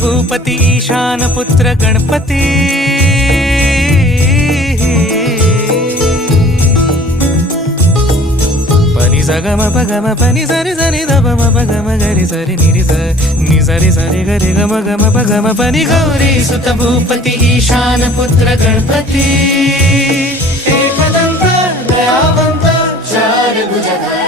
भूपती ईशान पुत्र गणपती पनि सगम पगम पनि सरि सरि ध म पगम गरि सरि निरि स नि सरि सरि गरि गम गम पगम पनि गौरी सुत भूपती ईशान पुत्र गणपती एकदंत दयावंत चार भुजधारी